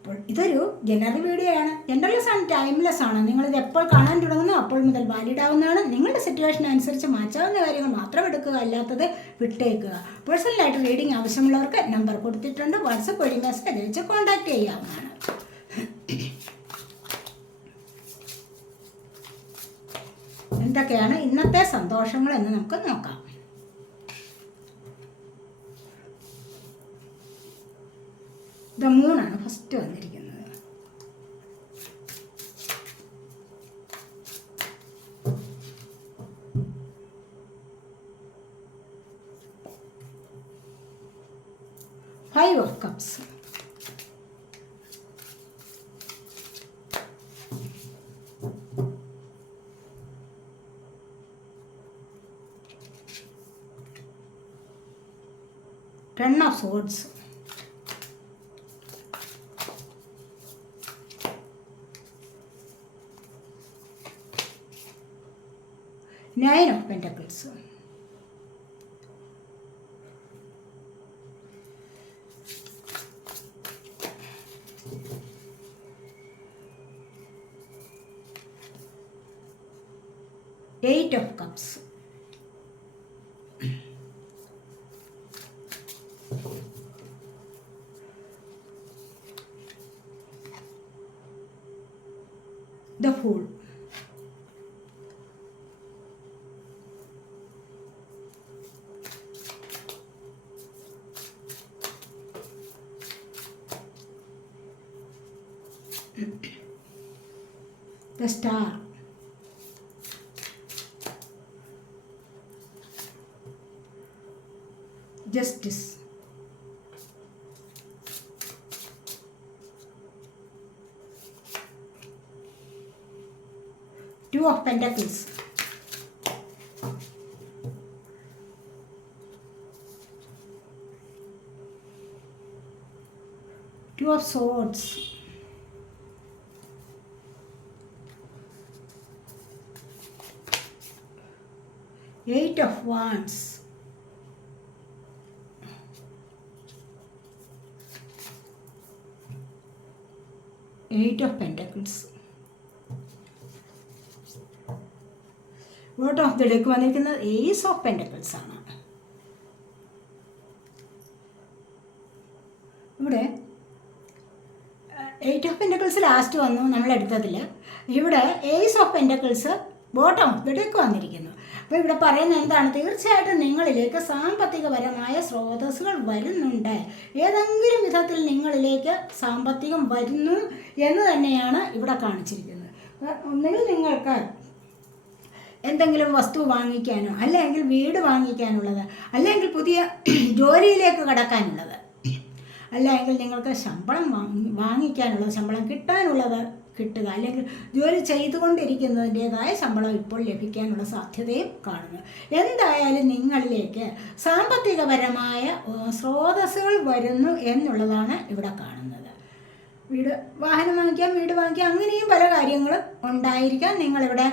അപ്പോൾ ഇതൊരു general video ആണ്. ജനറൽലെസ് ആണ് ടൈംലെസ് ആണ്. നിങ്ങളിത് എപ്പോൾ കാണാൻ തുടങ്ങുന്നു അപ്പോൾ മുതൽ വാലിഡ് ആവുന്നതാണ്. നിങ്ങളുടെ സിറ്റുവേഷൻ അനുസരിച്ച് മാറ്റാവുന്ന കാര്യങ്ങൾ മാത്രം എടുക്കുക അല്ലാത്തത് വിട്ടേക്കുക. പേഴ്സണലായിട്ട് റീഡിംഗ് ആവശ്യമുള്ളവർക്ക് നമ്പർ കൊടുത്തിട്ടുണ്ട്. വാട്സപ്പ് വഴി മെസ്സേജ് അയച്ച് കോൺടാക്ട് ചെയ്യാവുന്നതാണ്. എന്തൊക്കെയാണ് ഇന്നത്തെ സന്തോഷങ്ങൾ എന്ന് നമുക്ക് നോക്കാം. Ten of swords nine the star. Justice. Two of pentacles. Two of swords eight of wands eight of pentacles vote of the deck വന്നിരിക്കുന്നത് ഏസ് ഓഫ് പെന്റക്കിൾസ് ആണ്. ഇവിടെ എയ്റ്റ് ഓഫ് പെന്റക്കിൾസ് ലാസ്റ്റ് വന്നു നമ്മൾ എടുത്തതിൽ ഇവിടെ ace of pentacles bottom of the deck വന്നിരിക്കുന്നു. അപ്പോൾ ഇവിടെ പറയുന്നത് എന്താണ്? തീർച്ചയായിട്ടും നിങ്ങളിലേക്ക് സാമ്പത്തികപരമായ സ്രോതസ്സുകൾ വരുന്നുണ്ട്. ഏതെങ്കിലും വിധത്തിൽ നിങ്ങളിലേക്ക് സാമ്പത്തികം വരുന്നു എന്ന് തന്നെയാണ് ഇവിടെ കാണിച്ചിരിക്കുന്നത്. ഒന്നുകിൽ നിങ്ങൾക്ക് എന്തെങ്കിലും വസ്തു വാങ്ങിക്കാനോ അല്ലെങ്കിൽ വീട് വാങ്ങിക്കാനുള്ളത് അല്ലെങ്കിൽ പുതിയ ജോലിയിലേക്ക് കടക്കാനുള്ളത് അല്ലെങ്കിൽ നിങ്ങൾക്ക് ശമ്പളം വാങ്ങി വാങ്ങിക്കാനുള്ളത് ശമ്പളം കിട്ടാനുള്ളത് കിട്ടുക. അല്ലെങ്കിൽ ജോലി ചെയ്തുകൊണ്ടിരിക്കുന്നതിന്റെതായ ശമ്പളം ഇപ്പോൾ ലഭിക്കാനുള്ള സാധ്യതയും കാണുന്നു. എന്തായാലും നിങ്ങളിലേക്ക് സാമ്പത്തികപരമായ സ്രോതസ്സുകൾ വരുന്നു എന്നുള്ളതാണ് ഇവിടെ കാണുന്നത്. വീട് വാഹനം വാങ്ങിക്കാം വീട് വാങ്ങിക്കാം അങ്ങനെയും പല കാര്യങ്ങളും ഉണ്ടായിരിക്കാം. നിങ്ങളിവിടെ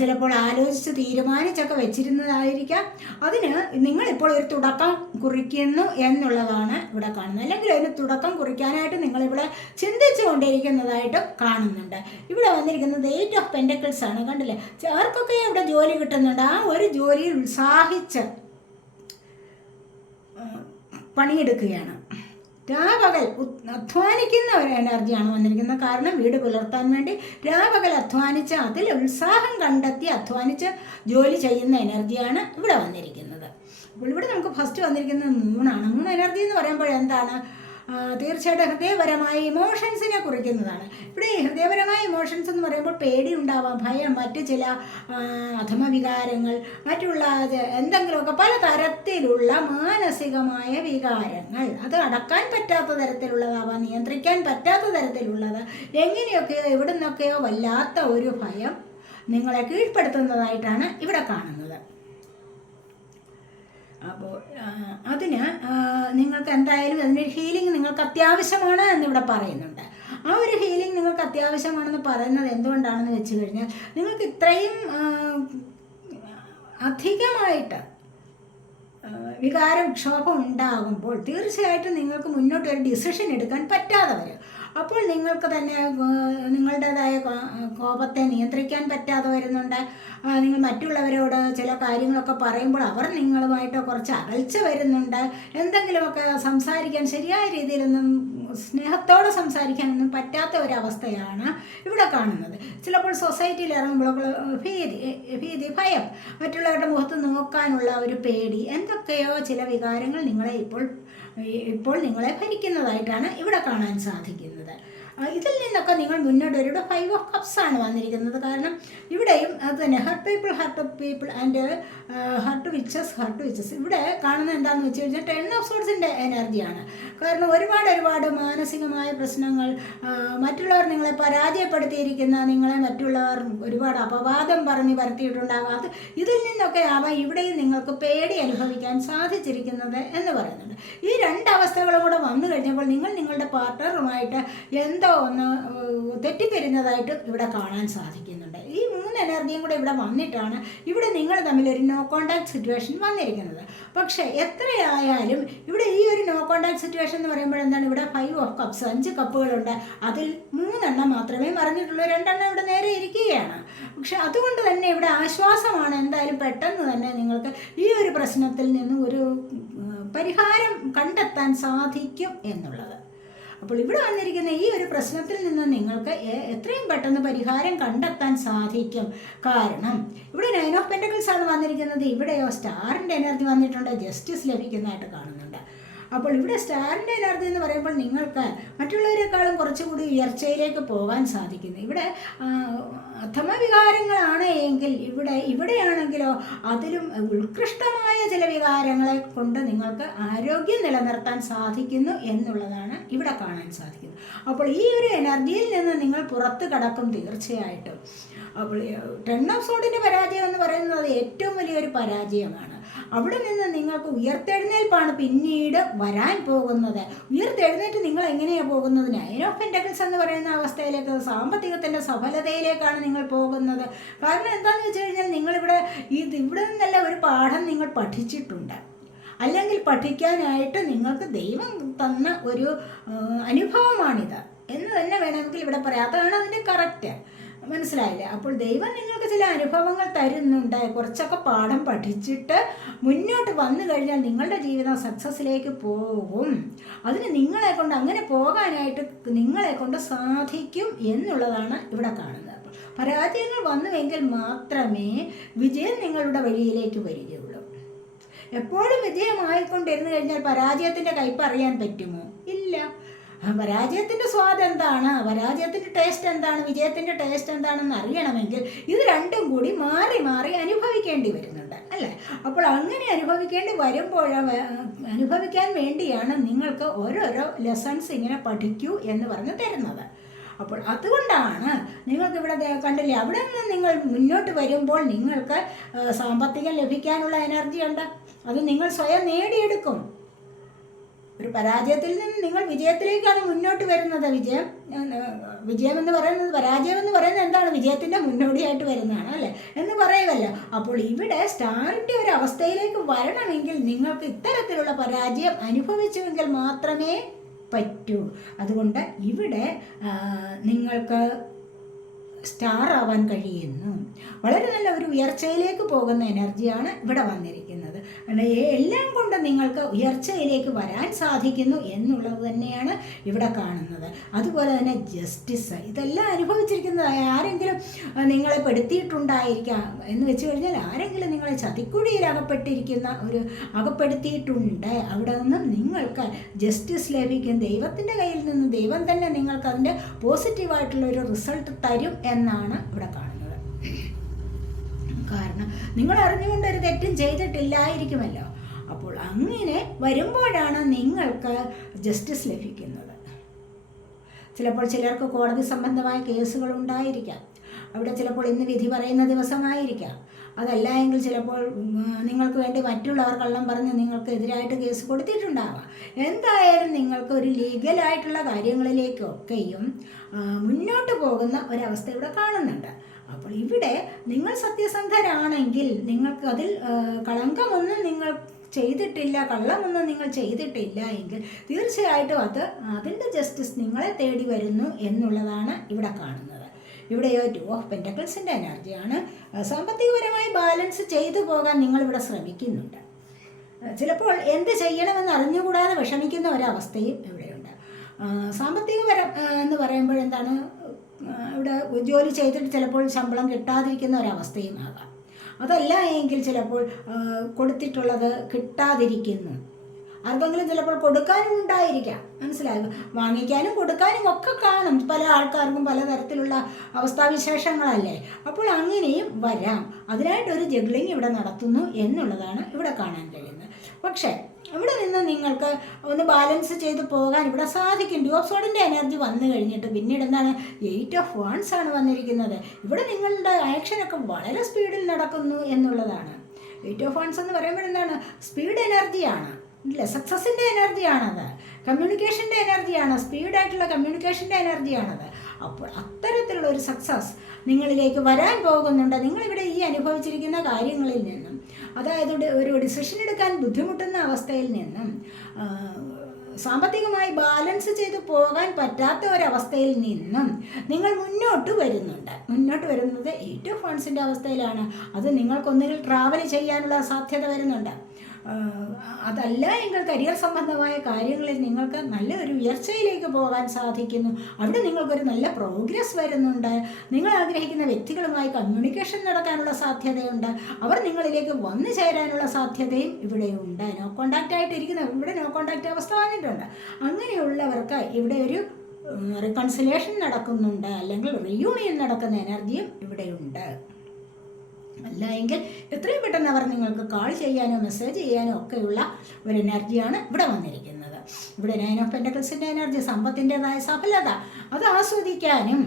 ചിലപ്പോൾ ആലോചിച്ച് തീരുമാനിച്ചൊക്കെ വെച്ചിരുന്നതായിരിക്കാം. അതിന് നിങ്ങളിപ്പോൾ ഒരു തുടക്കം കുറിക്കുന്നു എന്നുള്ളതാണ് ഇവിടെ കാണുന്നത്. അല്ലെങ്കിൽ അതിന് തുടക്കം കുറിക്കാനായിട്ട് നിങ്ങളിവിടെ ചിന്തിച്ചു കൊണ്ടിരിക്കുന്നതായിട്ട് കാണുന്നുണ്ട്. ഇവിടെ വന്നിരിക്കുന്നത് എയ്റ്റ് ഓഫ് പെൻഡക്കിൾസ് ആണ്. കണ്ടില്ലേ? ആർക്കൊക്കെ ഇവിടെ ജോലി കിട്ടുന്നുണ്ട്? ആ ഒരു ജോലിയിൽ ഉത്സാഹിച്ച് പണിയെടുക്കുകയാണ്. രാപകൽ അധ്വാനിക്കുന്ന ഒരു എനർജിയാണ് വന്നിരിക്കുന്നത്. കാരണം വീട് പുലർത്താൻ വേണ്ടി രാപകൽ അധ്വാനിച്ച് അതിൽ ഉത്സാഹം കണ്ടെത്തി അധ്വാനിച്ച് ജോലി ചെയ്യുന്ന എനർജിയാണ് ഇവിടെ വന്നിരിക്കുന്നത്. അപ്പോൾ ഇവിടെ നമുക്ക് ഫസ്റ്റ് വന്നിരിക്കുന്നത് മൂണാണ് മൂൺ എനർജി എന്ന് പറയുമ്പോൾ എന്താണ്? തീർച്ചയായിട്ടും ഹൃദയപരമായ ഇമോഷൻസിനെ കുറിക്കുന്നതാണ്. ഇവിടെ ഹൃദയപരമായ ഇമോഷൻസ് എന്ന് പറയുമ്പോൾ പേടി ഉണ്ടാവാം ഭയം മറ്റ് ചില അധമവികാരങ്ങൾ മറ്റുള്ള എന്തെങ്കിലുമൊക്കെ പല തരത്തിലുള്ള മാനസികമായ വികാരങ്ങൾ. അത് അടക്കാൻ പറ്റാത്ത തരത്തിലുള്ളതാവാം നിയന്ത്രിക്കാൻ പറ്റാത്ത തരത്തിലുള്ളത് എങ്ങനെയൊക്കെയോ എവിടെ നിന്നൊക്കെയോ വല്ലാത്ത ഒരു ഭയം നിങ്ങളെ കീഴ്പ്പെടുത്തുന്നതായിട്ടാണ് ഇവിടെ കാണുന്നത്. അപ്പോൾ അതിന് നിങ്ങൾക്ക് എന്തായാലും അതിനൊരു ഹീലിംഗ് നിങ്ങൾക്ക് അത്യാവശ്യമാണ് എന്നിവിടെ പറയുന്നുണ്ട്. ആ ഒരു ഹീലിംഗ് നിങ്ങൾക്ക് അത്യാവശ്യമാണെന്ന് പറയുന്നത് എന്തുകൊണ്ടാണെന്ന് വെച്ച് കഴിഞ്ഞാൽ നിങ്ങൾക്ക് ഇത്രയും അധികമായിട്ട് വികാരം ക്ഷോഭം ഉണ്ടാകുമ്പോൾ തീർച്ചയായിട്ടും നിങ്ങൾക്ക് മുന്നോട്ട് ഒരു ഡിസിഷൻ എടുക്കാൻ പറ്റാതെ വരും. അപ്പോൾ നിങ്ങൾക്ക് തന്നെ നിങ്ങളുടേതായ കോപത്തെ നിയന്ത്രിക്കാൻ പറ്റാതെ വരുന്നുണ്ട്. നിങ്ങൾ മറ്റുള്ളവരോട് ചില കാര്യങ്ങളൊക്കെ പറയുമ്പോൾ അവർ നിങ്ങളുമായിട്ട് കുറച്ച് അകൽച്ച വരുന്നുണ്ട്. എന്തെങ്കിലുമൊക്കെ സംസാരിക്കാൻ ശരിയായ രീതിയിലൊന്നും സ്നേഹത്തോടെ സംസാരിക്കാനൊന്നും പറ്റാത്ത ഒരവസ്ഥയാണ് ഇവിടെ കാണുന്നത്. ചിലപ്പോൾ സൊസൈറ്റിയിൽ ഇറങ്ങുമ്പോൾ ഭീതി ഭീതി ഭയം മറ്റുള്ളവരുടെ മുഖത്ത് നോക്കാനുള്ള ഒരു പേടി എന്തൊക്കെയോ ചില വികാരങ്ങൾ നിങ്ങളെ ഇപ്പോൾ ഇപ്പോൾ നിങ്ങളെ ഭരിക്കുന്നതായിട്ടാണ് ഇവിടെ കാണാൻ സാധിക്കുന്നത്. ഇതിൽ നിന്നൊക്കെ നിങ്ങൾ മുന്നോട്ട് വരും. ഇവിടെ ഫൈവ് ഓഫ് കപ്സ് ആണ് വന്നിരിക്കുന്നത്. കാരണം ഇവിടെയും അത് തന്നെ heart people heart of people and heart witches heart witches ഇവിടെ കാണുന്നത് എന്താണെന്ന് വെച്ച് കഴിഞ്ഞാൽ ടെൻ ഓഫ് സോഡ്സിന്റെ എനർജിയാണ് കാരണം ഒരുപാട് ഒരുപാട് മാനസികമായ പ്രശ്നങ്ങൾ മറ്റുള്ളവർ നിങ്ങളെ പരാജയപ്പെടുത്തിയിരിക്കുന്ന നിങ്ങളെ മറ്റുള്ളവർ ഒരുപാട് അപവാദം പറഞ്ഞ് വരുത്തിയിട്ടുണ്ടാകും അത് ഇതിൽ നിന്നൊക്കെ ആവാം ഇവിടെയും നിങ്ങൾക്ക് പേടി അനുഭവിക്കാൻ സാധിച്ചിരിക്കുന്നത് എന്ന് പറയുന്നുണ്ട്. ഈ രണ്ട് അവസ്ഥകളും കൂടെ വന്നു കഴിഞ്ഞപ്പോൾ നിങ്ങൾ നിങ്ങളുടെ പാർട്ട്ണറുമായിട്ട് എന്തോ ഒന്ന് ഏഹ്, ഇവിടെ കാണാൻ സാധിക്കുന്നുണ്ട്. ഈ മൂന്ന് എനർജിയും കൂടെ ഇവിടെ വന്നിട്ടാണ് ഇവിടെ നിങ്ങൾ തമ്മിൽ ഒരു നോ കോണ്ടാക്ട് സിറ്റുവേഷൻ വന്നിരിക്കുന്നത്. പക്ഷേ എത്രയായാലും ഇവിടെ ഈ ഒരു നോ കോണ്ടാക്ട് സിറ്റുവേഷൻ എന്ന് പറയുമ്പോൾ എന്താണ്? ഇവിടെ ഫൈവ് ഓഫ് കപ്സ് അഞ്ച് കപ്പുകളുണ്ട്. അതിൽ മൂന്നെണ്ണം മാത്രമേ മറിഞ്ഞിട്ടുള്ളൂ. രണ്ടെണ്ണം ഇവിടെ നേരെ ഇരിക്കുകയാണ്. പക്ഷെ അതുകൊണ്ട് തന്നെ ഇവിടെ ആശ്വാസമാണ് എന്തായാലും പെട്ടെന്ന് തന്നെ നിങ്ങൾക്ക് ഈ ഒരു പ്രശ്നത്തിൽ നിന്ന് ഒരു പരിഹാരം കണ്ടെത്താൻ സാധിക്കും എന്നുള്ളത്. അപ്പോൾ ഇവിടെ വന്നിരിക്കുന്ന ഈ ഒരു പ്രശ്നത്തിൽ നിന്ന് നിങ്ങൾക്ക് എത്രയും പെട്ടെന്ന് പരിഹാരം കണ്ടെത്താൻ സാധിക്കും. കാരണം ഇവിടെ നയൻ ഓഫ് പെന്റക്കിൾസ് ആണ് വന്നിരിക്കുന്നത്. ഇവിടെയോ സ്റ്റാറിന്റെ എനർജി വന്നിട്ടുണ്ട്. ജസ്റ്റിസ് ലഭിക്കുന്നതായിട്ട് കാണുന്നുണ്ട് അപ്പോൾ ഇവിടെ സ്റ്റാറിന്റെ എനർജി എന്ന് പറയുമ്പോൾ നിങ്ങൾക്ക് മറ്റുള്ളവരെക്കാളും കുറച്ചുകൂടി ഉയർച്ചയിലേക്ക് പോകാൻ സാധിക്കുന്നു. ഇവിടെ ആ, അധമ വികാരങ്ങളാണ് എങ്കിൽ ഇവിടെ ഇവിടെയാണെങ്കിലോ അതിലും ഉത്കൃഷ്ടമായ ചില വികാരങ്ങളെ കൊണ്ട് നിങ്ങൾക്ക് ആരോഗ്യം നിലനിർത്താൻ സാധിക്കുന്നു എന്നുള്ളതാണ് ഇവിടെ കാണാൻ സാധിക്കുന്നത്. അപ്പോൾ ഈ ഒരു എനർജിയിൽ നിന്ന് നിങ്ങൾ പുറത്ത് കടക്കും തീർച്ചയായിട്ടും. അപ്പോൾ ടെൺ ഓഫ് സോഡിന്റെ പരാജയം എന്ന് പറയുന്നത് ഏറ്റവും വലിയൊരു പരാജയമാണ്. അവിടെ നിന്ന് നിങ്ങൾക്ക് ഉയർത്തെഴുന്നേൽപ്പാണ് പിന്നീട് വരാൻ പോകുന്നത്. ഉയർത്തെഴുന്നേറ്റ് നിങ്ങൾ എങ്ങനെയാണ് പോകുന്നത്? നയൻ ഓഫ് പെന്റക്കിൾസ് എന്ന് പറയുന്ന അവസ്ഥയിലേക്ക് സാമ്പത്തികത്തിന്റെ സഫലതയിലേക്കാണ് നിങ്ങൾ പോകുന്നത്. കാരണം എന്താണെന്ന് വെച്ച് കഴിഞ്ഞാൽ നിങ്ങളിവിടെ ഇത് ഇവിടെ നിന്നല്ല ഒരു പാഠം നിങ്ങൾ പഠിച്ചിട്ടുണ്ട്. അല്ലെങ്കിൽ പഠിക്കാനായിട്ട് നിങ്ങൾക്ക് ദൈവം തന്ന ഒരു അനുഭവമാണിത്. എന്ന് തന്നെ വേണമെങ്കിൽ ഇവിടെ പറയാം. അതാണ് അതിന്റെ കറക്റ്റ് മനസ്സിലായില്ലേ? അപ്പോൾ ദൈവം നിങ്ങൾക്ക് ചില അനുഭവങ്ങൾ തരുന്നുണ്ട്. കുറച്ചൊക്കെ പാഠം പഠിച്ചിട്ട് മുന്നോട്ട് വന്നു കഴിഞ്ഞാൽ നിങ്ങളുടെ ജീവിതം സക്സസ്സിലേക്ക് പോകും. അതിന് നിങ്ങളെ കൊണ്ട് അങ്ങനെ പോകാനായിട്ട് നിങ്ങളെ കൊണ്ട് സാധിക്കും എന്നുള്ളതാണ് ഇവിടെ കാണുന്നത്. പരാജയങ്ങൾ വന്നുവെങ്കിൽ മാത്രമേ വിജയം നിങ്ങളുടെ വഴിയിലേക്ക് വരികയുള്ളൂ. എപ്പോഴും വിജയമായിക്കൊണ്ടിരുന്നു കഴിഞ്ഞാൽ പരാജയത്തിന്റെ കയ്പ് അറിയാൻ പറ്റുമോ? ഇല്ല. പരാജയത്തിന്റെ സ്വാദ് എന്താണ്? പരാജയത്തിന്റെ ടേസ്റ്റ് എന്താണ്? വിജയത്തിന്റെ ടേസ്റ്റ് എന്താണെന്ന് അറിയണമെങ്കിൽ ഇത് രണ്ടും കൂടി മാറി മാറി അനുഭവിക്കേണ്ടി വരുന്നുണ്ട് അല്ലേ? അപ്പോൾ അങ്ങനെ അനുഭവിക്കേണ്ടി വരുമ്പോൾ അനുഭവിക്കാൻ വേണ്ടിയാണ് നിങ്ങൾക്ക് ഓരോരോ ലെസൺസ് ഇങ്ങനെ പഠിക്കൂ എന്ന് പറഞ്ഞ് തരുന്നത്. അപ്പോൾ അതുകൊണ്ടാണ് നിങ്ങൾക്ക് ഇവിടെ കണ്ടില്ലേ അവിടെ നിന്ന് നിങ്ങൾ മുന്നോട്ട് വരുമ്പോൾ നിങ്ങൾക്ക് സാമ്പത്തികം ലഭിക്കാനുള്ള എനർജി ഉണ്ട്. അത് നിങ്ങൾ സ്വയം നേടിയെടുക്കും. ഒരു പരാജയത്തിൽ നിന്ന് നിങ്ങൾ വിജയത്തിലേക്കാണ് മുന്നോട്ട് വരുന്നത്. വിജയം വിജയം എന്ന് പറയുന്നത് പരാജയം എന്ന് പറയുന്നത് എന്താണ്? വിജയത്തിന്റെ മുന്നോടിയായിട്ട് വരുന്നതാണ് അല്ലേ? എന്ന് പറയുമല്ലോ അപ്പോൾ ഇവിടെ സ്റ്റാറിന്റെ ഒരു അവസ്ഥയിലേക്ക് വരണമെങ്കിൽ നിങ്ങൾക്ക് ഇത്തരത്തിലുള്ള പരാജയം അനുഭവിച്ചുവെങ്കിൽ മാത്രമേ പറ്റൂ. അതുകൊണ്ട് ഇവിടെ നിങ്ങൾക്ക് സ്റ്റാർ ആവാൻ കഴിയുന്നു. വളരെ നല്ല ഒരു ഉയർച്ചയിലേക്ക് പോകുന്ന എനർജിയാണ് ഇവിടെ വന്നിരിക്കുന്നത്. എല്ലാം കൊണ്ട് നിങ്ങൾക്ക് ഉയർച്ചയിലേക്ക് വരാൻ സാധിക്കുന്നു എന്നുള്ളത് തന്നെയാണ് ഇവിടെ കാണുന്നത്. അതുപോലെ തന്നെ ജസ്റ്റിസ് ഇതെല്ലാം അനുഭവിച്ചിരിക്കുന്നത് ആരെങ്കിലും നിങ്ങളെ പെടുത്തിയിട്ടുണ്ടായിരിക്കാം എന്ന് വെച്ച് കഴിഞ്ഞാൽ ആരെങ്കിലും നിങ്ങളെ ചതിക്കുഴിയിൽ അകപ്പെട്ടിരിക്കുന്ന ഒരു അകപ്പെടുത്തിയിട്ടുണ്ട്. അവിടെ നിന്നും നിങ്ങൾക്ക് ജസ്റ്റിസ് ലഭിക്കും. ദൈവത്തിന്റെ കയ്യിൽ നിന്ന് ദൈവം തന്നെ നിങ്ങൾക്ക് അതിന്റെ പോസിറ്റീവായിട്ടുള്ള ഒരു റിസൾട്ട് തരും എന്നാണ് ഇവിടെ കാണുന്നത്. കാരണം നിങ്ങൾ അറിഞ്ഞുകൊണ്ട് ഒരു തെറ്റും ചെയ്തിട്ടില്ലായിരിക്കുമല്ലോ. അപ്പോൾ അങ്ങനെ വരുമ്പോഴാണ് നിങ്ങൾക്ക് ജസ്റ്റിസ് ലഭിക്കുന്നത്. ചിലപ്പോൾ ചിലർക്ക് കോടതി സംബന്ധമായ കേസുകൾ ഉണ്ടായിരിക്കാം. അവിടെ ചിലപ്പോൾ ഇന്ന് വിധി പറയുന്ന ദിവസമായിരിക്കാം. അതല്ല എങ്കിൽ ചിലപ്പോൾ നിങ്ങൾക്ക് വേണ്ടി മറ്റുള്ളവർ കള്ളം പറഞ്ഞ് നിങ്ങൾക്ക് എതിരായിട്ട് കേസ് കൊടുത്തിട്ടുണ്ടാവാം. എന്തായാലും നിങ്ങൾക്ക് ഒരു ലീഗലായിട്ടുള്ള കാര്യങ്ങളിലേക്കൊക്കെയും മുന്നോട്ട് പോകുന്ന ഒരവസ്ഥ ഇവിടെ കാണുന്നുണ്ട്. അപ്പോൾ ഇവിടെ നിങ്ങൾ സത്യസന്ധരാണെങ്കിൽ നിങ്ങൾക്ക് അതിൽ കളങ്കമൊന്നും നിങ്ങൾ ചെയ്തിട്ടില്ല കള്ളമൊന്നും നിങ്ങൾ ചെയ്തിട്ടില്ല എങ്കിൽ തീർച്ചയായിട്ടും അത് അതിന്റെ ജസ്റ്റിസ് നിങ്ങളെ തേടി വരുന്നു എന്നുള്ളതാണ് ഇവിടെ കാണുന്നത്. ഇവിടെയോ ടു ഓഫ് പെന്റക്കിൾസിന്റെ എനർജിയാണ് സാമ്പത്തികപരമായി ബാലൻസ് ചെയ്തു പോകാൻ നിങ്ങളിവിടെ ശ്രമിക്കുന്നുണ്ട്. ചിലപ്പോൾ എന്ത് ചെയ്യണമെന്ന് അറിഞ്ഞുകൂടാതെ വിഷമിക്കുന്ന ഒരവസ്ഥയും ഇവിടെയുണ്ട്. സാമ്പത്തികപരം എന്ന് പറയുമ്പോൾ എന്താണ്? ഇവിടെ ജോലി ചെയ്തിട്ട് ചിലപ്പോൾ ശമ്പളം കിട്ടാതിരിക്കുന്ന ഒരവസ്ഥയും ആകാം. അതല്ല എങ്കിൽ ചിലപ്പോൾ കൊടുത്തിട്ടുള്ളത് കിട്ടാതിരിക്കുന്നു. ആർക്കെങ്കിലും ചിലപ്പോൾ കൊടുക്കാനും ഉണ്ടായിരിക്കാം മനസ്സിലായോ? വാങ്ങിക്കാനും കൊടുക്കാനും ഒക്കെ കാണും. പല ആൾക്കാർക്കും പലതരത്തിലുള്ള അവസ്ഥാവിശേഷങ്ങളല്ലേ? അപ്പോൾ അങ്ങനെയും വരാം. അതിനായിട്ടൊരു ജഗ്ലിംഗ് ഇവിടെ നടത്തുന്നു എന്നുള്ളതാണ് ഇവിടെ കാണാൻ കഴിയുന്നത്. പക്ഷേ ഇവിടെ നിന്ന് നിങ്ങൾക്ക് ഒന്ന് ബാലൻസ് ചെയ്ത് പോകാൻ ഇവിടെ സാധിക്കും. ഡ്യൂപ്സോഡിന്റെ എനർജി വന്നു കഴിഞ്ഞിട്ട് പിന്നീട് എന്താണ്? എയ്റ്റ് ഓഫ് വൺസ് ആണ് വന്നിരിക്കുന്നത്. ഇവിടെ നിങ്ങളുടെ ആക്ഷനൊക്കെ വളരെ സ്പീഡിൽ നടക്കുന്നു എന്നുള്ളതാണ്. എയ്റ്റ് ഓഫ് വൺസ് എന്ന് പറയുമ്പോൾ എന്താണ്? സ്പീഡ് എനർജിയാണ് ഇല്ല സക്സസിന്റെ എനർജിയാണത് കമ്മ്യൂണിക്കേഷന്റെ എനർജിയാണ് സ്പീഡായിട്ടുള്ള കമ്മ്യൂണിക്കേഷന്റെ എനർജിയാണത് അപ്പോൾ അത്തരത്തിലുള്ള ഒരു സക്സസ് നിങ്ങളിലേക്ക് വരാൻ പോകുന്നുണ്ട്. നിങ്ങളിവിടെ ഈ അനുഭവിച്ചിരിക്കുന്ന കാര്യങ്ങളിൽ നിന്നും അതായത് ഒരു- ഡിസിഷൻ എടുക്കാൻ ബുദ്ധിമുട്ടുന്ന അവസ്ഥയിൽ നിന്നും സാമ്പത്തികമായി ബാലൻസ് ചെയ്ത് പോകാൻ പറ്റാത്ത ഒരവസ്ഥയിൽ നിന്നും നിങ്ങൾ മുന്നോട്ട് വരുന്നുണ്ട്. മുന്നോട്ട് വരുന്നത് എയ്റ്റ് ഓഫ് ഫണ്ട്സിന്റെ അവസ്ഥയിലാണ്. അത് നിങ്ങൾക്കൊന്നുകിൽ ട്രാവൽ ചെയ്യാനുള്ള സാധ്യത വരുന്നുണ്ട്. അതല്ല എങ്കിൽ കരിയർ സംബന്ധമായ കാര്യങ്ങളിൽ നിങ്ങൾക്ക് നല്ലൊരു ഉയർച്ചയിലേക്ക് പോകാൻ സാധിക്കുന്നു. അവിടെ നിങ്ങൾക്കൊരു നല്ല പ്രോഗ്രസ് വരുന്നുണ്ട്. നിങ്ങൾ ആഗ്രഹിക്കുന്ന വ്യക്തികളുമായി കമ്മ്യൂണിക്കേഷൻ നടക്കാനുള്ള സാധ്യതയുണ്ട്. അവർ നിങ്ങളിലേക്ക് വന്നു ചേരാനുള്ള സാധ്യതയും ഇവിടെയുണ്ട്. നോ കോണ്ടാക്റ്റ് ആയിട്ടിരിക്കുന്ന ഇവിടെ നോ കോണ്ടാക്റ്റ് അവസ്ഥ വന്നിട്ടുണ്ട്. അങ്ങനെയുള്ളവർക്ക് ഇവിടെ ഒരു റിക്കൺസിലേഷൻ നടക്കുന്നുണ്ട്. അല്ലെങ്കിൽ റിയൂണിയൻ നടക്കുന്ന എനർജിയും ഇവിടെയുണ്ട്. അല്ല എങ്കിൽ എത്രയും പെട്ടെന്ന് അവർ നിങ്ങൾക്ക് കാൾ ചെയ്യാനോ മെസ്സേജ് ചെയ്യാനോ ഒക്കെയുള്ള ഒരു എനർജിയാണ് ഇവിടെ വന്നിരിക്കുന്നത്. ഇവിടെ നയൻ ഓഫ് പെന്റക്കിൾസിന്റെ എനർജി സമ്പത്തിന്റെതായ സഫലത. അത് ആസ്വദിക്കാനും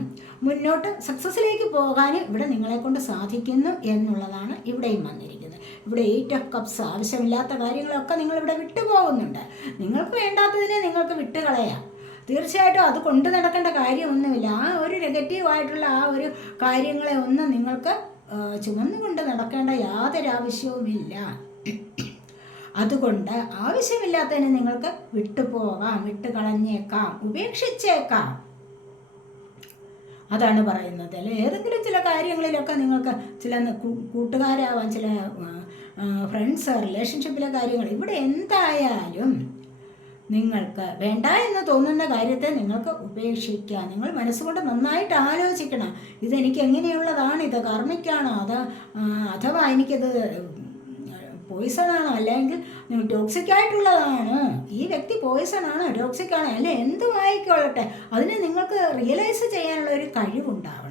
മുന്നോട്ട് സക്സസ്സിലേക്ക് പോകാനും ഇവിടെ നിങ്ങളെ കൊണ്ട് സാധിക്കുന്നു എന്നുള്ളതാണ് ഇവിടെയും വന്നിരിക്കുന്നത്. ഇവിടെ എയ്റ്റ് ഓഫ് കപ്സ് ആവശ്യമില്ലാത്ത കാര്യങ്ങളൊക്കെ നിങ്ങളിവിടെ വിട്ടുപോകുന്നുണ്ട്. നിങ്ങൾക്ക് വേണ്ടാത്തതിനെ നിങ്ങൾക്ക് വിട്ടുകളയാം. തീർച്ചയായിട്ടും അത് കൊണ്ടു നടക്കേണ്ട കാര്യമൊന്നുമില്ല. ആ ഒരു നെഗറ്റീവായിട്ടുള്ള ആ ഒരു കാര്യങ്ങളെ ഒന്നും നിങ്ങൾക്ക് ചുമന്നുകൊണ്ട് നടക്കേണ്ട യാതൊരു ആവശ്യവുമില്ല അതുകൊണ്ട് ആവശ്യമില്ലാത്തതിന് നിങ്ങൾക്ക് വിട്ടുപോകാം വിട്ടുകളഞ്ഞേക്കാം ഉപേക്ഷിച്ചേക്കാം. അതാണ് പറയുന്നത്. അല്ലെ? ഏതെങ്കിലും ചില കാര്യങ്ങളിലൊക്കെ നിങ്ങൾക്ക് ചില കൂട്ടുകാരാവാം ചില ഫ്രണ്ട്സ് റിലേഷൻഷിപ്പിലെ കാര്യങ്ങൾ. ഇവിടെ എന്തായാലും നിങ്ങൾക്ക് വേണ്ട എന്ന് തോന്നുന്ന കാര്യത്തെ നിങ്ങൾക്ക് ഉപേക്ഷിക്കാം. നിങ്ങൾ മനസ്സുകൊണ്ട് നന്നായിട്ട് ആലോചിക്കണം. ഇതെനിക്ക് എങ്ങനെയുള്ളതാണ്? ഇത് കർമ്മിക്കാണോ? അത് അഥവാ എനിക്കിത് പോയിസണാണോ അല്ലെങ്കിൽ ടോക്സിക് ആയിട്ടുള്ളതാണ്. ഈ വ്യക്തി പോയിസണാണോ ടോക്സിക് ആണോ? അല്ലെ? എന്തുമായിക്കൊള്ളട്ടെ അതിന് നിങ്ങൾക്ക് റിയലൈസ് ചെയ്യാനുള്ള ഒരു കഴിവുണ്ടാവണം.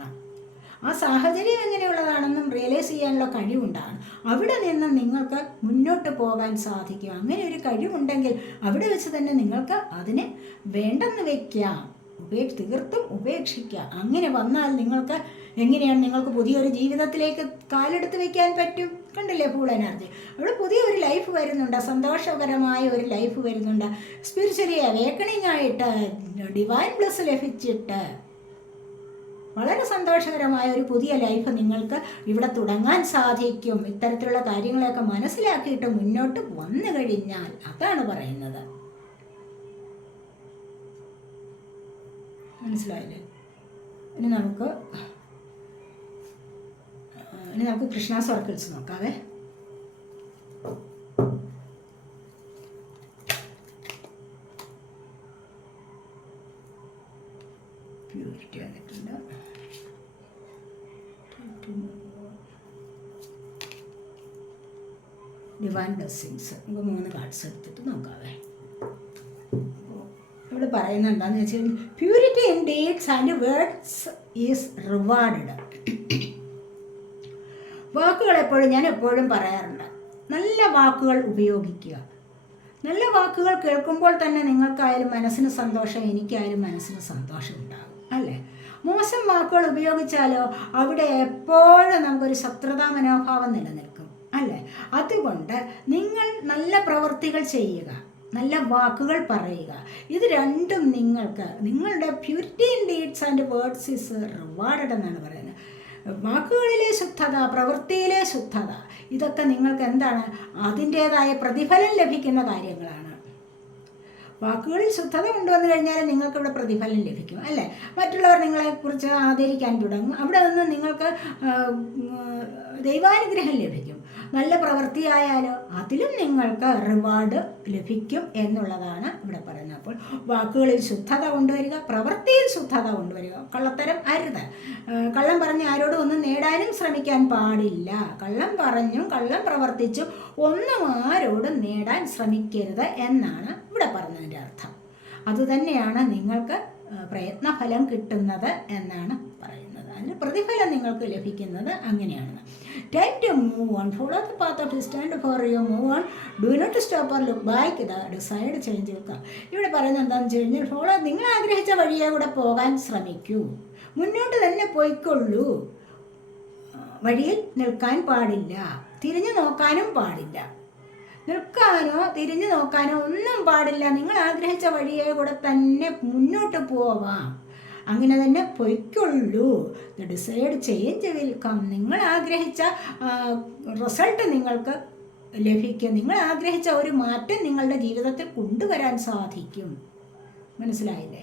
ആ സാഹചര്യം എങ്ങനെയുള്ളതാണെന്നും റിയലൈസ് ചെയ്യാനുള്ള കഴിവുണ്ടാകണം. അവിടെ നിന്ന് നിങ്ങൾക്ക് മുന്നോട്ട് പോകാൻ സാധിക്കും അങ്ങനെ ഒരു കഴിവുണ്ടെങ്കിൽ അവിടെ വെച്ച് തന്നെ നിങ്ങൾക്ക് അതിനെ വേണ്ടെന്ന് വെക്കാം. ഉപേക്ഷ തീർത്തും ഉപേക്ഷിക്കുക അങ്ങനെ വന്നാൽ നിങ്ങൾക്ക് എങ്ങനെയാണ് നിങ്ങൾക്ക് പുതിയൊരു ജീവിതത്തിലേക്ക് കാലെടുത്ത് വയ്ക്കാൻ പറ്റും? കണ്ടില്ലേ പൂൾ എനർജി അവിടെ പുതിയൊരു ലൈഫ് വരുന്നുണ്ട്. സന്തോഷകരമായ ഒരു ലൈഫ് വരുന്നുണ്ട്. സ്പിരിച്വലി അവേക്കണിങ് ആയിട്ട് ഡിവൈൻ ബ്ലസ് ലഭിച്ചിട്ട് വളരെ സന്തോഷകരമായ ഒരു പുതിയ ലൈഫ് നിങ്ങൾക്ക് ഇവിടെ തുടങ്ങാൻ സാധിക്കും. ഇത്തരത്തിലുള്ള കാര്യങ്ങളെയൊക്കെ മനസ്സിലാക്കിയിട്ട് മുന്നോട്ട് വന്നു കഴിഞ്ഞാൽ അതാണ് പറയുന്നത്. മനസ്സിലായില്ലേ? ഇനി നമുക്ക് ഇനി നമുക്ക് കൃഷ്ണ സർക്കിൾസ് നോക്കാവേ. ഡിവൈൻ ബ്ലെസ്സിങ്സ് നമുക്ക് മൂന്ന് കാർഡ്സ് എടുത്തിട്ട് നോക്കാവേ. ഇവിടെ പറയുന്നത് എന്താണെന്ന് വെച്ചാൽ purity in deeds and words is reward വാക്കുകൾ എപ്പോഴും ഞാൻ എപ്പോഴും പറയാറുണ്ട്. നല്ല വാക്കുകൾ ഉപയോഗിക്കുക. നല്ല വാക്കുകൾ കേൾക്കുമ്പോൾ തന്നെ നിങ്ങൾക്കായാലും മനസ്സിന് സന്തോഷം എനിക്കായാലും മനസ്സിന് സന്തോഷം ഉണ്ടാകും. അല്ലേ? മോശം വാക്കുകൾ ഉപയോഗിച്ചാലോ അവിടെ എപ്പോഴും നമുക്കൊരു ശത്രുതാ മനോഭാവം നിലനിൽക്കും. അല്ലേ? അതുകൊണ്ട് നിങ്ങൾ നല്ല പ്രവൃത്തികൾ ചെയ്യുക നല്ല വാക്കുകൾ പറയുക. ഇത് രണ്ടും നിങ്ങൾക്ക് നിങ്ങളുടെ purity in deeds and words is rewarded എന്നാണ് പറയുന്നത്. വാക്കുകളിലെ ശുദ്ധത പ്രവൃത്തിയിലെ ശുദ്ധത ഇതൊക്കെ നിങ്ങൾക്ക് എന്താണ്? അതിന്റേതായ പ്രതിഫലം ലഭിക്കുന്ന കാര്യങ്ങളാണ്. വാക്കുകളിൽ ശുദ്ധത കൊണ്ടുവന്നു കഴിഞ്ഞാൽ നിങ്ങൾക്കിവിടെ പ്രതിഫലം ലഭിക്കും അല്ലേ? മറ്റുള്ളവർ നിങ്ങളെക്കുറിച്ച് ആദരിക്കാൻ തുടങ്ങും. അവിടെ നിന്ന് നിങ്ങൾക്ക് ദൈവാനുഗ്രഹം ലഭിക്കും. നല്ല പ്രവൃത്തിയായാലോ അതിലും നിങ്ങൾക്ക് റിവാർഡ് ലഭിക്കും എന്നുള്ളതാണ് ഇവിടെ പറയുന്നത്. അപ്പോൾ വാക്കുകളിൽ ശുദ്ധത കൊണ്ടുവരിക പ്രവൃത്തിയിൽ ശുദ്ധത കൊണ്ടുവരിക. കള്ളത്തരം അരുത്. കള്ളം പറഞ്ഞ് ആരോടും ഒന്നും നേടാനും ശ്രമിക്കാൻ പാടില്ല. കള്ളം പറഞ്ഞും കള്ളം പ്രവർത്തിച്ചും ഒന്നും ആരോടും നേടാൻ ശ്രമിക്കരുത് എന്നാണ് ഇവിടെ പറഞ്ഞതിന്റെ അർത്ഥം. അതുതന്നെയാണ് നിങ്ങൾക്ക് പ്രയത്നഫലം കിട്ടുന്നത് എന്നാണ് അതിന് പ്രതിഫലം നിങ്ങൾക്ക് ലഭിക്കുന്നത് അങ്ങനെയാണ്. Time to move on follow the path of stand for you move on do not stop or look back the decide change വെക്കുക ഇവിടെ പറയുന്നത് എന്താണെന്ന് വെച്ച് കഴിഞ്ഞാൽ ഫോളോ നിങ്ങൾ ആഗ്രഹിച്ച വഴിയെ കൂടെ പോകാൻ ശ്രമിക്കൂ. മുന്നോട്ട് തന്നെ പോയിക്കൊള്ളൂ. വഴിയിൽ നിൽക്കാൻ പാടില്ല. തിരിഞ്ഞു നോക്കാനും പാടില്ല. നിൽക്കാനോ തിരിഞ്ഞു നോക്കാനോ ഒന്നും പാടില്ല. നിങ്ങൾ ആഗ്രഹിച്ച വഴിയെ കൂടെ തന്നെ മുന്നോട്ട് പോവാം. അങ്ങനെ തന്നെ പൊയ്ക്കൊള്ളൂ. ഡിസൈഡ് ചേഞ്ച് വിൽ കം നിങ്ങൾ ആഗ്രഹിച്ച റിസൾട്ട് നിങ്ങൾക്ക് ലഭിക്കും. നിങ്ങൾ ആഗ്രഹിച്ച ഒരു മാറ്റം നിങ്ങളുടെ ജീവിതത്തിൽ കൊണ്ടുവരാൻ സാധിക്കും. മനസ്സിലായില്ലേ?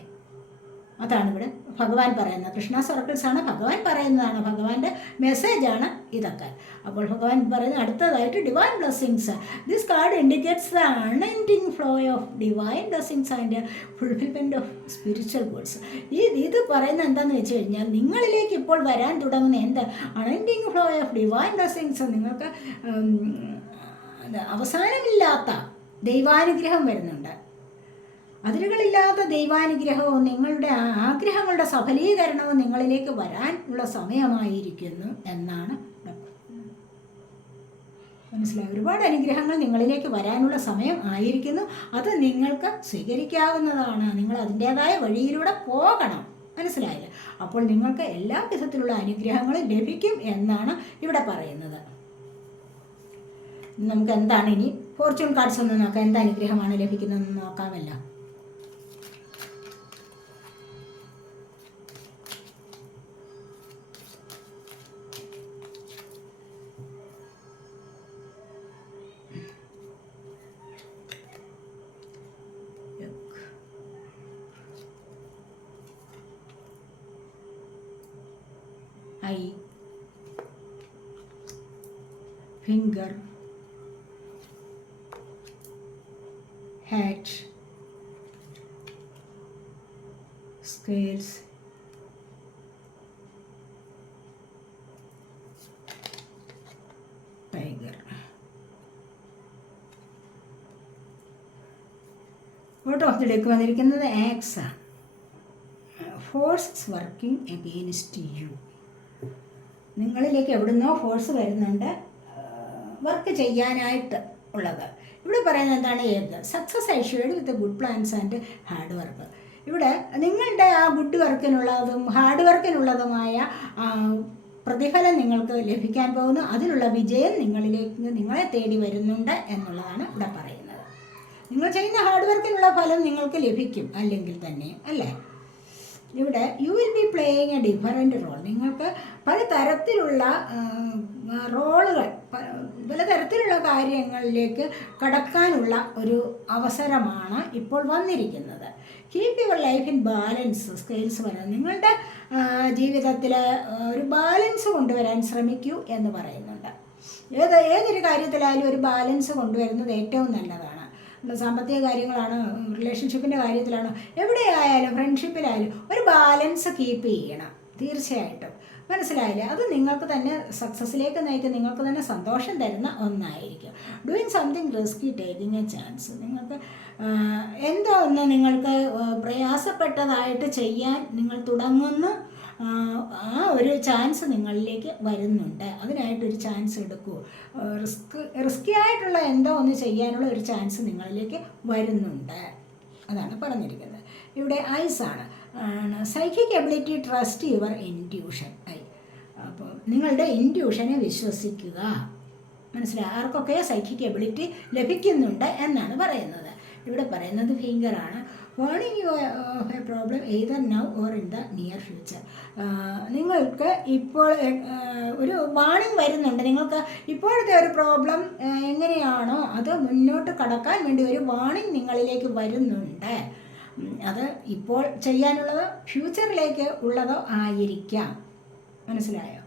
അതാണ് ഇവിടെ ഭഗവാൻ പറയുന്നത്. കൃഷ്ണ സർക്കിൾസ് ആണ് ഭഗവാൻ പറയുന്നതാണ്. ഭഗവാന്റെ മെസ്സേജാണ് ഇതൊക്കെ. അപ്പോൾ ഭഗവാൻ പറയുന്നത് അടുത്തതായിട്ട് divine blessings this card indicates the unending flow of divine blessings and fulfilment of spiritual goals ഈ ഇത് പറയുന്നത് എന്താണെന്ന് വെച്ച് കഴിഞ്ഞാൽ നിങ്ങളിലേക്ക് ഇപ്പോൾ വരാൻ തുടങ്ങുന്ന എന്ത്? Unending flow of divine blessings നിങ്ങൾക്ക് അവസാനമില്ലാത്ത ദൈവാനുഗ്രഹം വരുന്നുണ്ട്. അതിരുകളില്ലാത്ത ദൈവാനുഗ്രഹവും നിങ്ങളുടെ ആഗ്രഹങ്ങളുടെ സഫലീകരണവും നിങ്ങളിലേക്ക് വരാൻ ഉള്ള സമയമായിരിക്കുന്നു എന്നാണ് മനസ്സിലായി? ഒരുപാട് അനുഗ്രഹങ്ങൾ നിങ്ങളിലേക്ക് വരാനുള്ള സമയം ആയിരിക്കുന്നു. അത് നിങ്ങൾക്ക് സ്വീകരിക്കാവുന്നതാണ്. നിങ്ങൾ അതിന്റേതായ വഴിയിലൂടെ പോകണം. മനസ്സിലായില്ല? അപ്പോൾ നിങ്ങൾക്ക് എല്ലാ വിധത്തിലുള്ള അനുഗ്രഹങ്ങളും ലഭിക്കും എന്നാണ് ഇവിടെ പറയുന്നത്. നമുക്ക് എന്താണ് ഇനി? ഫോർച്യൂൺ കാർഡ്സ് ഒന്ന് നോക്കാം. എന്ത് അനുഗ്രഹമാണ് ലഭിക്കുന്നതെന്ന് നോക്കാമല്ലോ. ബോട്ടം ഓഫ് ദി ഡേക്ക് വന്നിരിക്കുന്നത് ആക്സ് ആണ് ഫോഴ്സ് വർക്കിംഗ് അഗെയിൻസ്റ്റ് യു നിങ്ങളിലേക്ക് എവിടുന്നോ ഫോഴ്സ് വരുന്നുണ്ട്. വർക്ക് ചെയ്യാനായിട്ട് ഉള്ളത്. ഇവിടെ പറയുന്നത് എന്താണ്? ഏത്? Success assured with good plans and hard work ഇവിടെ നിങ്ങളുടെ ആ ഗുഡ് വർക്കിനുള്ളതും ഹാർഡ് വർക്കിനുള്ളതുമായ പ്രതിഫലം നിങ്ങൾക്ക് ലഭിക്കാൻ പോകുന്നു. അതിനുള്ള വിജയം നിങ്ങളിലേക്ക് നിങ്ങളെ തേടി വരുന്നുണ്ട് എന്നുള്ളതാണ് ഇവിടെ പറയുന്നത്. നിങ്ങൾ ചെയ്യുന്ന ഹാർഡ് വർക്കിനുള്ള ഫലം നിങ്ങൾക്ക് ലഭിക്കും. അല്ലെങ്കിൽ തന്നെ അല്ലേ? ഇവിടെ you will be playing a different role നിങ്ങൾക്ക് പല തരത്തിലുള്ള റോളുകൾ പല തരത്തിലുള്ള കാര്യങ്ങളിലേക്ക് കടക്കാനുള്ള ഒരു അവസരമാണ് ഇപ്പോൾ വന്നിരിക്കുന്നത്. Keep your life in balance scales പറയുന്നത്. നിങ്ങളുടെ ജീവിതത്തിൽ ഒരു ബാലൻസ് കൊണ്ടുവരാൻ ശ്രമിക്കൂ എന്ന് പറയുന്നുണ്ട്. ഏത് ഏതൊരു കാര്യത്തിലായാലും ഒരു ബാലൻസ് കൊണ്ടുവരുന്നത് ഏറ്റവും നല്ലതാണ്. സാമ്പത്തിക കാര്യങ്ങളാണ് റിലേഷൻഷിപ്പിന്റെ കാര്യത്തിലാണോ. എവിടെയായാലും ഫ്രണ്ട്ഷിപ്പിലായാലും ഒരു ബാലൻസ് കീപ്പ് ചെയ്യണം തീർച്ചയായിട്ടും. മനസ്സിലായില്ലേ? അത് നിങ്ങൾക്ക് തന്നെ സക്സസ്സിലേക്ക് നയിക്കും നിങ്ങൾക്ക് തന്നെ സന്തോഷം തരുന്ന ഒന്നായിരിക്കും. Doing something risky taking a chance നിങ്ങൾക്ക് എന്തോ ഒന്ന് നിങ്ങൾക്ക് പ്രയാസപ്പെട്ടതായിട്ട് ചെയ്യാൻ നിങ്ങൾ തുടങ്ങുന്നു? ആ, ഒരു ചാൻസ് നിങ്ങളിലേക്ക് വരുന്നുണ്ട്. അതിനായിട്ടൊരു ചാൻസ് എടുക്കൂ. റിസ്ക് റിസ്ക്കി ആയിട്ടുള്ള എന്തോ ഒന്ന് ചെയ്യാനുള്ള ഒരു ചാൻസ് നിങ്ങളിലേക്ക് വരുന്നുണ്ട്. അതാണ് പറഞ്ഞിരിക്കുന്നത്. ഇവിടെ ഐസ് ആണ്. Psychic ability trust your intuition eye. അപ്പോൾ നിങ്ങളുടെ ഇന്റ്യൂഷനെ വിശ്വസിക്കുക. മനസ്സിലായി? ആർക്കൊക്കെ സൈക്കിക് എബിലിറ്റി ലഭിക്കുന്നുണ്ട് എന്നാണ് പറയുന്നത്. ഇവിടെ പറയുന്നത് ഫിംഗറാണ് warning you a problem either now or in the near future നിങ്ങൾക്ക് ഇപ്പോൾ ഒരു വാണിംഗ് വരുന്നുണ്ട്. നിങ്ങൾക്ക് ഇപ്പോഴത്തെ ഒരു പ്രോബ്ലം എങ്ങനെയാണോ അത് മുന്നോട്ട് കടക്കാൻ വേണ്ടി ഒരു വാണിംഗ് നിങ്ങളിലേക്ക് വരുന്നുണ്ട്. അത് ഇപ്പോൾ ചെയ്യാനുള്ളതോ ഫ്യൂച്ചറിലേക്ക് ഉള്ളതോ ആയിരിക്കാം. മനസ്സിലായോ?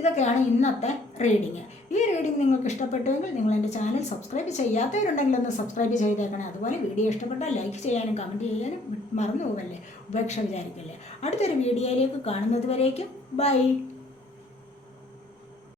ഇതൊക്കെയാണ് ഇന്നത്തെ റീഡിങ് ഈ റീഡിംഗ് നിങ്ങൾക്ക് ഇഷ്ടപ്പെട്ടുവെങ്കിൽ നിങ്ങൾ എന്റെ ചാനൽ സബ്സ്ക്രൈബ് ചെയ്യാത്തവരുണ്ടെങ്കിൽ ഒന്ന് സബ്സ്ക്രൈബ് ചെയ്തേക്കണേ. അതുപോലെ വീഡിയോ ഇഷ്ടപ്പെട്ടാൽ ലൈക്ക് ചെയ്യാനും കമന്റ് ചെയ്യാനും മറന്നു പോകല്ലേ ഉപേക്ഷ വിചാരിക്കല്ലേ? അടുത്തൊരു വീഡിയോയിലേക്ക് കാണുന്നത് വരേക്കും. ബൈ